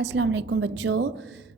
अस्सलाम वालेकुम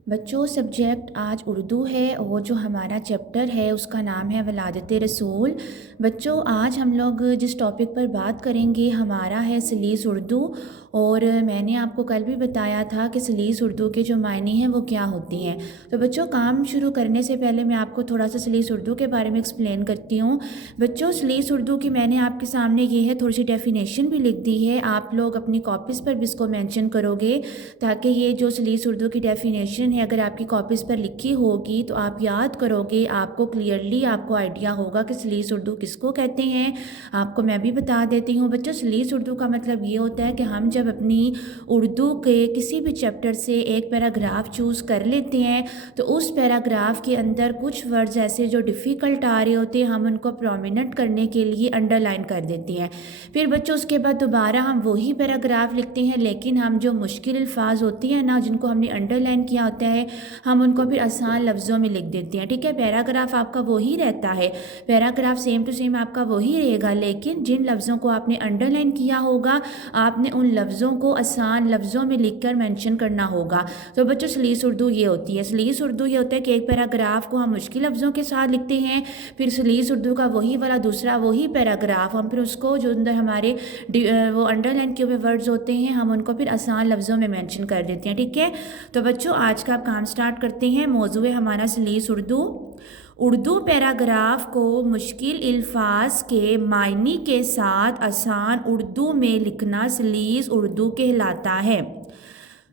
बच्चों सब्जेक्ट आज उर्दू है और जो हमारा चैप्टर है उसका नाम है वलादत रसूल। बच्चों आज हम लोग जिस टॉपिक पर बात करेंगे हमारा है सलीस उर्दू। और मैंने आपको कल भी बताया था कि सलीस उर्दू के जो मायने हैं वो क्या होती हैं। तो बच्चों काम शुरू करने से पहले मैं आपको थोड़ा सा सलीस उर्दू के बारे में एक्सप्लेन करती हूँ। बच्चों सलीस उर्दू की मैंने आपके सामने ये है थोड़ी सी डेफिनेशन भी लिख दी है, आप लोग अपनी कॉपीज़ पर भी इसको मेंशन करोगे ताकि ये जो सलीस उर्दू की डेफिनेशन है अगर आपकी कॉपीज़ पर लिखी होगी तो आप याद करोगे, आपको क्लियरली आपको आइडिया होगा कि सलीस उर्दू किसको कहते हैं। आपको मैं भी बता देती हूँ बच्चों, सलीस उर्दू का मतलब ये होता है कि हम जब अपनी उर्दू के किसी भी चैप्टर से एक पैराग्राफ चूज़ कर लेते हैं तो उस पैराग्राफ के अंदर कुछ वर्ड्स ऐसे जो डिफ़िकल्ट आ रहे होते हैं हम उनको प्रोमिनेंट करने के लिए अंडरलाइन कर देते हैं। फिर बच्चों उसके बाद दोबारा हम वही पैराग्राफ लिखते हैं, लेकिन हम जो मुश्किल अल्फाज होती हैं ना जिनको हमने अंडरलाइन किया होता है हम उनको फिर आसान लफ्ज़ों में लिख देते हैं। ठीक है, पैराग्राफ आपका वही रहता है, पैराग्राफ सेम टू सेम आपका वही रहेगा, लेकिन जिन लफ्ज़ों को आपने अंडरलाइन किया होगा आपने उन लफ्ज़ों को आसान लफ्ज़ों में लिखकर मेंशन करना होगा। तो बच्चों सलीस उर्दू ये होती है, सलीस उर्दू ये होता है कि एक पैराग्राफ को हम मुश्किल लफ्ज़ों के साथ लिखते हैं, फिर सलीस उर्दू का वही वाला दूसरा वही पैराग्राफ हम फिर उसको जो अंदर हमारे वो अंडरलाइन किए हुए वर्ड्स होते हैं हम उनको फिर आसान लफ्ज़ों में मेंशन कर देते हैं। ठीक है, तो बच्चों आज का आप काम स्टार्ट करते हैं। मौजू है हमारा सलीस उर्दू। उर्दू पैराग्राफ को मुश्किल अल्फाज के मायने के साथ आसान उर्दू में लिखना सलीस उर्दू कहलाता है।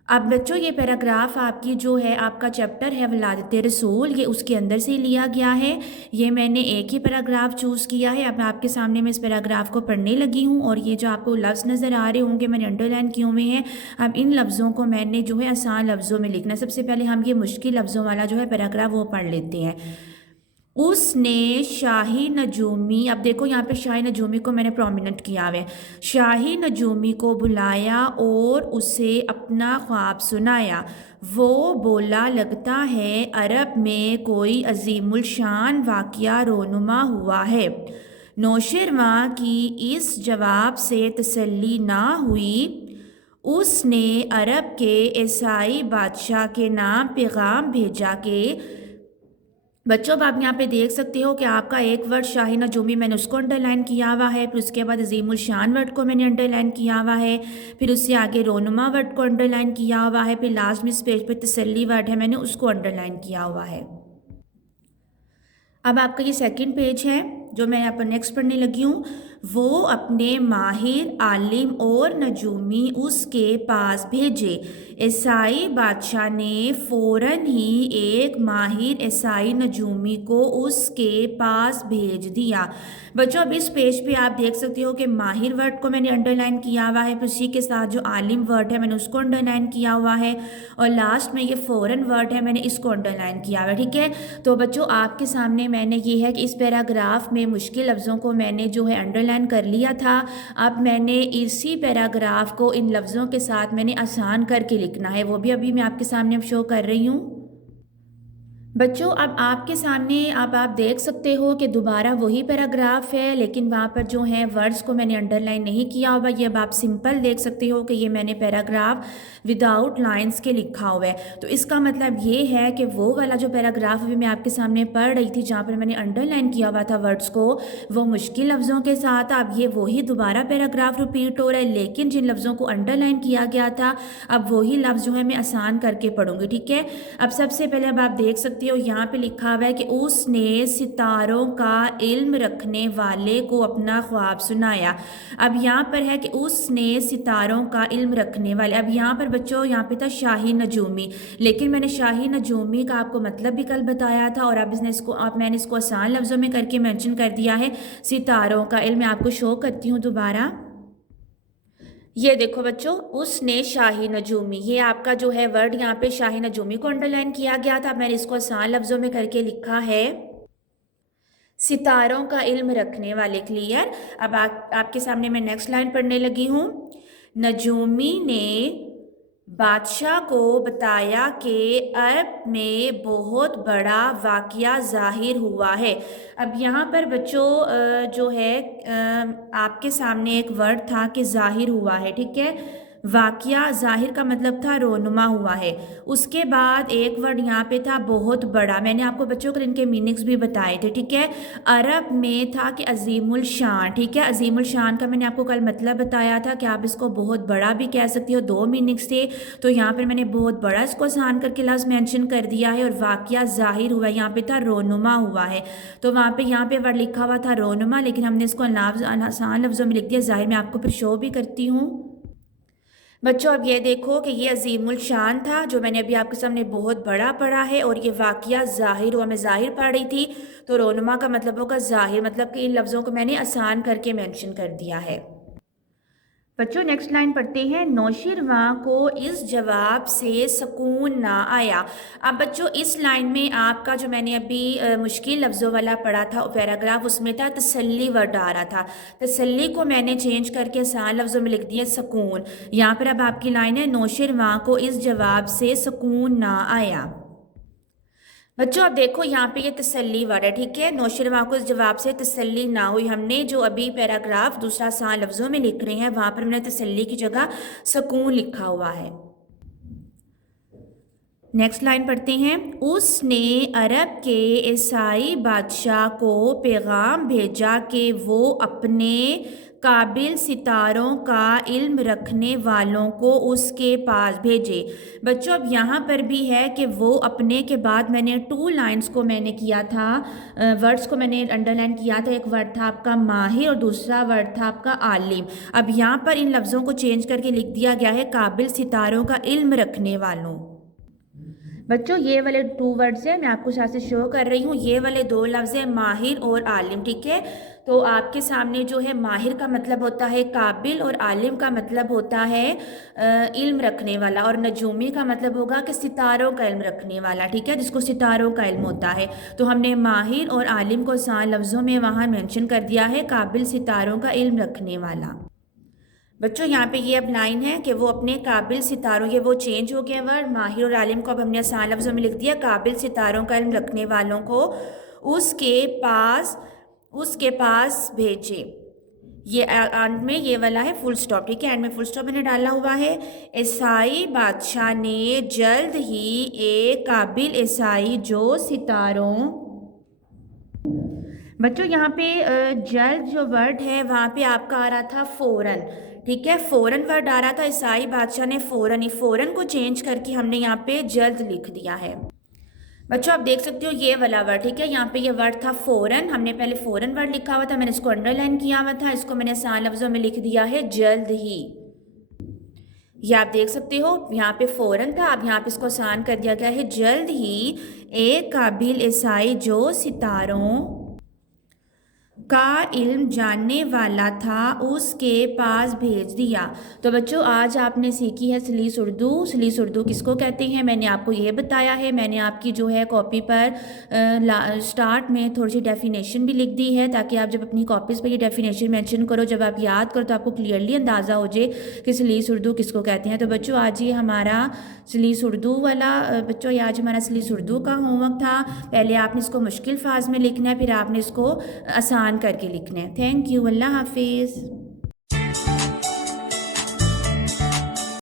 अब बच्चों ये पैराग्राफ आपकी जो है आपका चैप्टर है वलादत रसूल, ये उसके अंदर से लिया गया है। ये मैंने एक ही पैराग्राफ चूज़ किया है। अब आपके सामने मैं इस पैराग्राफ को पढ़ने लगी हूँ और ये जो आपको लफ्ज़ नज़र आ रहे होंगे मैंने अंडरलाइन किए हुए हैं। अब इन लफ्ज़ों को मैंने जो है आसान लफ्ज़ों में लिखना। सबसे पहले हम ये मुश्किल लफ्ज़ों वाला जो है पैराग्राफ वो पढ़ लेते हैं। उसने शाही नजूमी, अब देखो यहाँ पे शाही नजूमी को मैंने प्रोमिनेंट किया है, शाही नजूमी को बुलाया और उसे अपना ख्वाब सुनाया। वो बोला लगता है अरब में कोई अजीमुल शान वाक़या रोनुमा हुआ है। नौशरवां की इस जवाब से तसल्ली ना हुई, उसने अरब के ईसाई बादशाह के नाम पैगाम भेजा कि बच्चों अब आप यहाँ पे देख सकते हो कि आपका एक वर्ड शाही नजूमी मैंने उसको अंडरलाइन किया हुआ है, फिर उसके बाद अजीमुल शान वर्ड को मैंने अंडरलाइन किया हुआ है, फिर उससे आगे रोनुमा वर्ड को अंडरलाइन किया हुआ है, फिर लास्ट में इस पेज पे तसल्ली वर्ड है मैंने उसको अंडरलाइन किया हुआ है। अब आपका ये सेकंड पेज है जो मैं यहाँ पर नेक्स्ट पढ़ने लगी हूँ। वो अपने माहिर आलिम और नजूमी उसके पास भेजे। ईसाई बादशाह ने फ़ौरन ही एक माहिर ईसाई नजूमी को उसके पास भेज दिया। बच्चों अब इस पेज पे आप देख सकते हो कि माहिर वर्ड को मैंने अंडरलाइन किया हुआ है, फिर उसी के साथ जो आलिम वर्ड है मैंने उसको अंडरलाइन किया हुआ है, और लास्ट में ये फ़ौरन वर्ड है मैंने इसको अंडरलाइन किया हुआ है। ठीक है, तो बच्चों आपके सामने मैंने ये है कि इस पैराग्राफ में मुश्किल लफ्ज़ों को मैंने जो है अंडरलाइन कर लिया था। अब मैंने इसी पैराग्राफ को इन लफ्ज़ों के साथ मैंने आसान करके लिखना है, वो भी अभी मैं आपके सामने अब शो कर रही हूँ। बच्चों अब आपके सामने अब आप देख सकते हो कि दोबारा वही पैराग्राफ है, लेकिन वहाँ पर जो है वर्ड्स को मैंने अंडरलाइन नहीं किया हुआ। ये अब आप सिंपल देख सकते हो कि ये मैंने पैराग्राफ विदाउट लाइंस के लिखा हुआ है। तो इसका मतलब ये है कि वो वाला जो पैराग्राफ अभी मैं आपके सामने पढ़ रही थी जहाँ पर मैंने अंडरलाइन किया हुआ था वर्ड्स को, वो मुश्किल लफ्ज़ों के साथ अब ये वही दोबारा पैराग्राफ रिपीट हो रहा है, लेकिन जिन लफ्ज़ों को अंडरलाइन किया गया था अब वही लफ्ज़ जो है मैं आसान करके पढ़ूंगी। ठीक है, अब सबसे पहले अब आप देख सकते हो यहाँ पे लिखा हुआ है कि उसने सितारों का इल्म रखने वाले को अपना ख्वाब सुनाया। अब यहाँ पर है कि उसने सितारों का इल्म रखने वाले, अब यहाँ पर बच्चों यहाँ पे था शाही नजूमी, लेकिन मैंने शाही नजूमी का आपको मतलब भी कल बताया था और अब मैंने इसको आसान लफ्ज़ों में करके मेंशन कर दिया है सितारों का इल्म। मैं आपको शो करती हूँ दोबारा। ये देखो बच्चों, उसने शाही नजूमी, ये आपका जो है वर्ड यहाँ पे शाही नजूमी को अंडरलाइन किया गया था, मैंने इसको आसान लफ्ज़ों में करके लिखा है सितारों का इल्म रखने वाले। क्लियर। अब आपके सामने मैं नेक्स्ट लाइन पढ़ने लगी हूँ। नजूमी ने बादशाह को बताया कि अरब में बहुत बड़ा वाक़या ज़ाहिर हुआ है। अब यहाँ पर बच्चों जो है आपके सामने एक वर्ड था कि ज़ाहिर हुआ है। ठीक है, واقعہ ظاہر کا مطلب تھا رونما ہوا ہے. اس کے بعد ایک ورڈ یہاں پہ تھا بہت بڑا. میں نے آپ کو بچوں کو ان کے میننگس بھی بتائے تھے, ٹھیک ہے. عرب میں تھا کہ عظیم الشان, ٹھیک ہے. عظیم الشان کا میں نے آپ کو کل مطلب بتایا تھا کہ آپ اس کو بہت بڑا بھی کہہ سکتی ہو, 2 میننگس تھے. تو یہاں پر میں نے بہت بڑا اس کو آسان کر کے لفظ مینشن کر دیا ہے. اور واقعہ ظاہر ہوا ہے, یہاں پہ تھا رونما ہوا ہے. تو وہاں پہ یہاں پہ ورڈ لکھا ہوا تھا رونما, لیکن ہم نے اس کو آسان لفظوں میں لکھ دیا. ظاہر میں آپ کو پھر شو بھی کرتی ہوں. بچوں اب یہ دیکھو کہ یہ عظیم الشان تھا جو میں نے ابھی آپ کے سامنے بہت بڑا پڑھا ہے, اور یہ واقعہ ظاہر ہوا, میں ظاہر پڑھ رہی تھی. تو رونما کا مطلب ہوگا ظاہر, مطلب کہ ان لفظوں کو میں نے آسان کر کے مینشن کر دیا ہے. بچوں نیکسٹ لائن پڑھتے ہیں. نوشیروان کو اس جواب سے سکون نہ آیا. اب بچوں اس لائن میں آپ کا جو میں نے ابھی مشکل لفظوں والا پڑھا تھا پیراگراف, اس میں تھا تسلی ورڈ آ رہا تھا. تسلی کو میں نے چینج کر کے آسان لفظوں میں لکھ دیا سکون. یہاں پر اب آپ کی لائن ہے نوشیروان کو اس جواب سے سکون نہ آیا. بچوں اب دیکھو یہاں پہ یہ تسلی ورڈ ہے, ٹھیک ہے. نوشیروان کو اس جواب سے تسلی نہ ہوئی. ہم نے جو ابھی پیراگراف دوسرا آسان لفظوں میں لکھ رہے ہیں وہاں پر ہم نے تسلی کی جگہ سکون لکھا ہوا ہے. نیکسٹ لائن پڑھتے ہیں. اس نے عرب کے عیسائی بادشاہ کو پیغام بھیجا کہ وہ اپنے قابل ستاروں کا علم رکھنے والوں کو اس کے پاس بھیجے. بچوں اب یہاں پر بھی ہے کہ وہ اپنے کے بعد میں نے 2 لائنز کو میں نے کیا تھا, ورڈز کو میں نے انڈر لائن کیا تھا. ایک ورڈ تھا آپ کا ماہر اور دوسرا ورڈ تھا آپ کا عالم. اب یہاں پر ان لفظوں کو چینج کر کے لکھ دیا گیا ہے قابل ستاروں کا علم رکھنے والوں. بچوں یہ والے 2 ورڈز ہیں, میں آپ کو ساتھ سے شو کر رہی ہوں. یہ والے 2 لفظ ہیں ماہر اور عالم, ٹھیک ہے. تو آپ کے سامنے جو ہے ماہر کا مطلب ہوتا ہے قابل, اور عالم کا مطلب ہوتا ہے علم رکھنے والا, اور نجومی کا مطلب ہوگا کہ ستاروں کا علم رکھنے والا, ٹھیک ہے, جس کو ستاروں کا علم ہوتا ہے. تو ہم نے ماہر اور عالم کو آسان لفظوں میں وہاں مینشن کر دیا ہے قابل ستاروں کا علم رکھنے والا. بچوں یہاں پہ یہ اب لائن ہے کہ وہ اپنے قابل ستاروں, یہ وہ چینج ہو گیا ورڈ ماہر اور عالم کو, اب ہم نے آسان لفظوں میں لکھ دیا قابل ستاروں کا علم رکھنے والوں کو اس کے پاس بھیجے. یہ اینڈ میں یہ والا ہے فل سٹاپ, ٹھیک ہے, اینڈ میں فل سٹاپ میں نے ڈالا ہوا ہے. عیسائی بادشاہ نے جلد ہی ایک قابل عیسائی جو ستاروں. بچوں یہاں پہ جلد جو ورڈ ہے وہاں پہ آپ کا آ رہا تھا فوراً, ٹھیک ہے, فوراً ورڈ آ رہا تھا. عیسائی بادشاہ نے فوراً کو چینج کر کے ہم نے یہاں پہ جلد لکھ دیا ہے. بچوں آپ دیکھ سکتے ہو یہ والا ورڈ, ٹھیک ہے, یہاں پہ یہ ورڈ تھا فوراً. ہم نے پہلے فوراً ورڈ لکھا ہوا تھا, میں نے اس کو انڈر لائن کیا ہوا تھا, اس کو میں نے آسان لفظوں میں لکھ دیا ہے جلد ہی. یہ آپ دیکھ سکتے ہو یہاں پہ فوراً تھا, اب یہاں پہ اس کو آسان کر دیا گیا ہے جلد ہی ایک قابل عیسائی جو ستاروں کا علم جاننے والا تھا اس کے پاس بھیج دیا. تو بچوں آج آپ نے سیکھی ہے سلیس اردو. سلیس اردو کس کو کہتے ہیں میں نے آپ کو یہ بتایا ہے. میں نے آپ کی جو ہے کاپی پر سٹارٹ میں تھوڑی سی ڈیفینیشن بھی لکھ دی ہے تاکہ آپ جب اپنی کاپیز پہ یہ ڈیفینیشن مینشن کرو, جب آپ یاد کرو تو آپ کو کلیئرلی اندازہ ہو جائے کہ سلیس اردو کس کو کہتے ہیں. تو بچوں آج یہ ہمارا سلیس اردو والا بچوں یہ آج ہمارا سلیس اردو کا ہوم ورک تھا. پہلے آپ نے اس کو مشکل فاز میں لکھنا ہے, پھر آپ نے اس کو آسان کر کے لکھنا ہے. تھینک یو, اللہ حافظ.